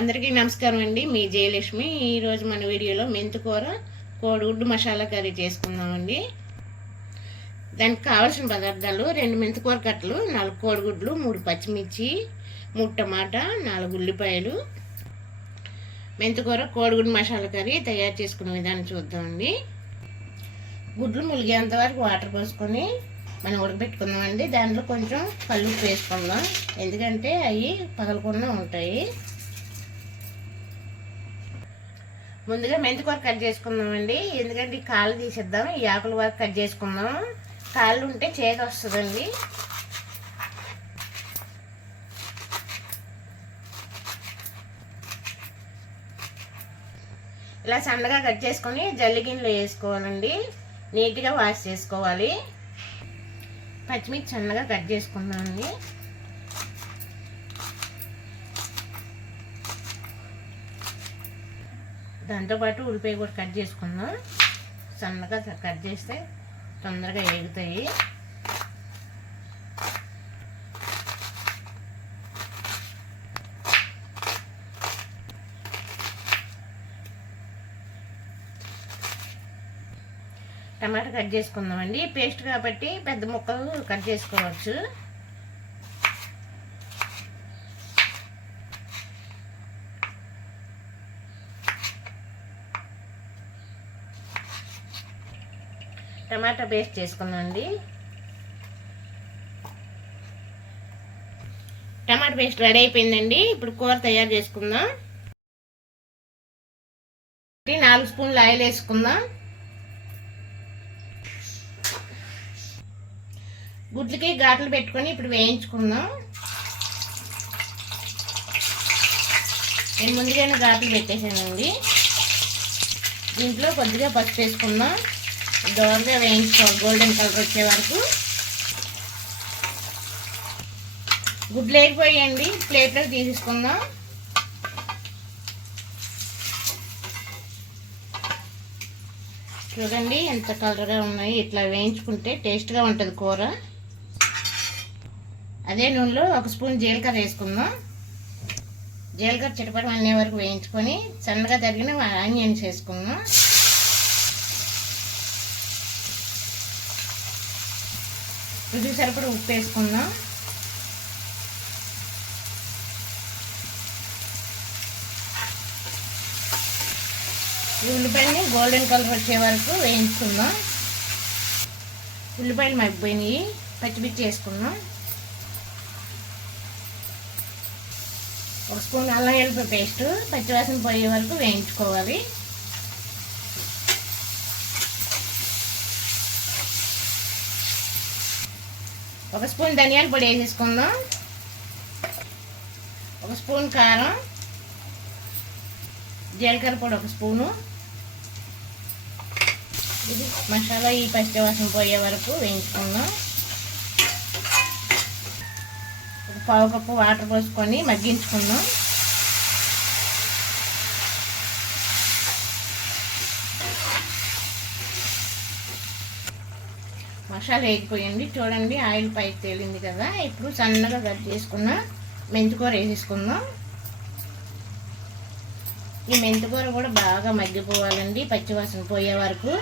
అందరికీ నమస్కారం అండి. మీ జయలక్ష్మి. ఈరోజు మన వీడియోలో మెంతికూర కోడిగుడ్డు మసాలా కర్రీ చేసుకుందామండి. దానికి కావాల్సిన పదార్థాలు 2 మెంతికూర కట్టలు, 4 కోడిగుడ్లు, 3 పచ్చిమిర్చి, 3 టమాటా, 4 ఉల్లిపాయలు. మెంతికూర కోడిగుడ్డు మసాలా కర్రీ తయారు చేసుకునే విధానం చూద్దామండి. గుడ్లు ములిగేంత వరకు వాటర్ పోసుకొని మనం ఉడకబెట్టుకుందామండి. దాంట్లో కొంచెం కల్లుప్పు వేసుకుందాం, ఎందుకంటే అవి పగలకుండా ఉంటాయి. ముందుగా మెంతికూర కట్ చేసుకుందామండి, ఎందుకంటే ఈ కాళ్ళు తీసేద్దాం. ఈ ఆకుల వరకు కట్ చేసుకుందాం. కాళ్ళు ఉంటే చేక వస్తుందండి. ఇలా సన్నగా కట్ చేసుకొని జల్లి గిన్నెలో వేసుకోవాలండి. నీట్గా వాష్ చేసుకోవాలి. పచ్చిమిర్చి సన్నగా కట్ చేసుకుందామండి. దాంతోపాటు ఉల్లిపాయ కూడా కట్ చేసుకుందాం. సన్నగా కట్ చేస్తే తొందరగా వేగుతాయి. టమాటా కట్ చేసుకుందామండి. పేస్ట్ కాబట్టి పెద్ద ముక్కలు కట్ చేసుకోవచ్చు. టమాటా పేస్ట్ చేసుకుందామండి. టమాటా పేస్ట్ రెడీ అయిపోయిందండి. ఇప్పుడు కూర తయారు చేసుకుందాం. 4 స్పూన్లు ఆయిల్ వేసుకుందాం. గుడ్లకి ఘాట్లు పెట్టుకొని ఇప్పుడు వేయించుకుందాం. నేను ముందుగానే ఘాట్లు పెట్టేసానండి. దీంట్లో కొద్దిగా పసుపు వేసుకుందాం. దోరగా వేయించుకోవాలి గోల్డెన్ కలర్ వచ్చే వరకు. గుడ్లు వేగిపోయండి, ప్లేట్లో తీసేసుకుందాం. చూడండి ఎంత కలర్గా ఉన్నాయి. ఇట్లా వేయించుకుంటే టేస్ట్గా ఉంటుంది కూర. అదే నూనెలో 1 స్పూన్ జీలకర్ర వేసుకుందాం. జీలకర్ర చిటపట అనే వరకు వేయించుకొని సన్నగా తరిగిన ఆనియన్స్ వేసుకుందాం. రుచికి సరిపడా ఉప్పు వేసుకుందాం. ఈ ఉల్లిపాయలని గోల్డెన్ కలర్ వచ్చే వరకు వేయించుకుందాం. ఉల్లిపాయలు మగ్గిపోయినాయి. పచ్చిమిర్చి వేసుకుందాం. 1 స్పూన్ అల్లం వెల్లుల్లి పేస్ట్ పచ్చివాసన పోయే వరకు వేయించుకోవాలి. ఒక స్పూన్ ధనియాల పొడి వేసేసుకుందాం. 1 స్పూన్ కారం, జీలకర్ర పొడి 1 స్పూను. ఇది మసాలా ఈ పచ్చివాసన పోయే వరకు వేయించుకుందాం. 1 పావు కప్పు వాటర్ పోసుకొని మగ్గించుకుందాం. మసాలా వేగిపోయింది. చూడండి ఆయిల్ పైకి తేలింది కదా. ఇప్పుడు సన్నగా కట్ చేసుకున్న మెంతికూర వేసేసుకుందాం. ఈ మెంతికూర కూడా బాగా మగ్గిపోవాలండి, పచ్చివాసన పోయే వరకు.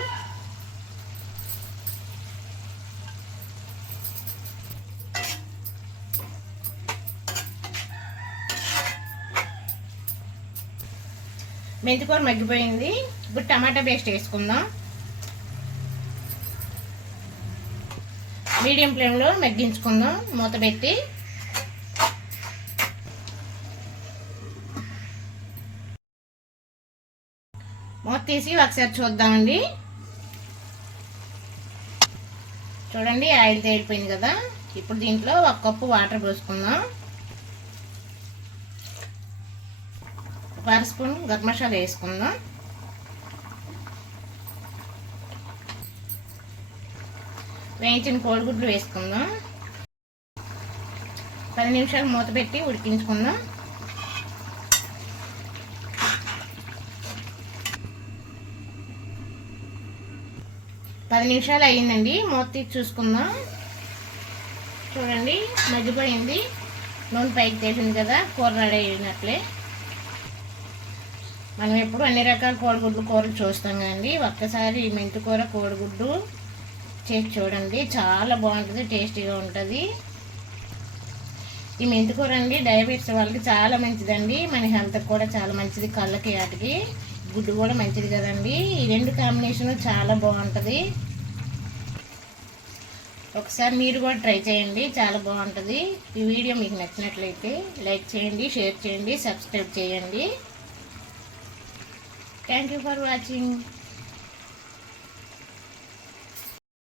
మెంతికూర మగ్గిపోయింది. ఇప్పుడు టమాటా పేస్ట్ వేసుకుందాం. మీడియం ఫ్లేమ్లో మగ్గించుకుందాం మూత పెట్టి. మూత తీసి ఒకసారి చూద్దామండి. చూడండి ఆయిల్ తేలిపోయింది కదా. ఇప్పుడు దీంట్లో 1 కప్పు వాటర్ పోసుకుందాం. 1 స్పూన్ గరం మసాలా వేసుకుందాం. వేయించిన కోడిగుడ్లు వేసుకుందాం. 10 నిమిషాలు మూత పెట్టి ఉడికించుకుందాం. పది నిమిషాలు అయ్యిందండి. మూత తీసి చూసుకుందాం. చూడండి మగ్గిపోయింది, నూనె పైకి తేలింది కదా, కూర రెడీ అయినట్లే. మనం ఎప్పుడు అన్ని రకాల కోడిగుడ్లు కూరలు చూస్తాం కదండి, ఒక్కసారి ఈ మెంతికూర కోడిగుడ్డు చేసి చూడండి, చాలా బాగుంటుంది, టేస్టీగా ఉంటుంది. ఈ మెంతికూర అండి డయాబెటీస్ వాళ్ళకి చాలా మంచిదండి, మన హెల్త్కి కూడా చాలా మంచిది, కళ్ళకి వాటికి. గుడ్డు కూడా మంచిది కదండి. ఈ రెండు కాంబినేషన్ చాలా బాగుంటుంది. ఒకసారి మీరు కూడా ట్రై చేయండి, చాలా బాగుంటుంది. ఈ వీడియో మీకు నచ్చినట్లయితే లైక్ చేయండి, షేర్ చేయండి, సబ్స్క్రైబ్ చేయండి. Thank you for watching.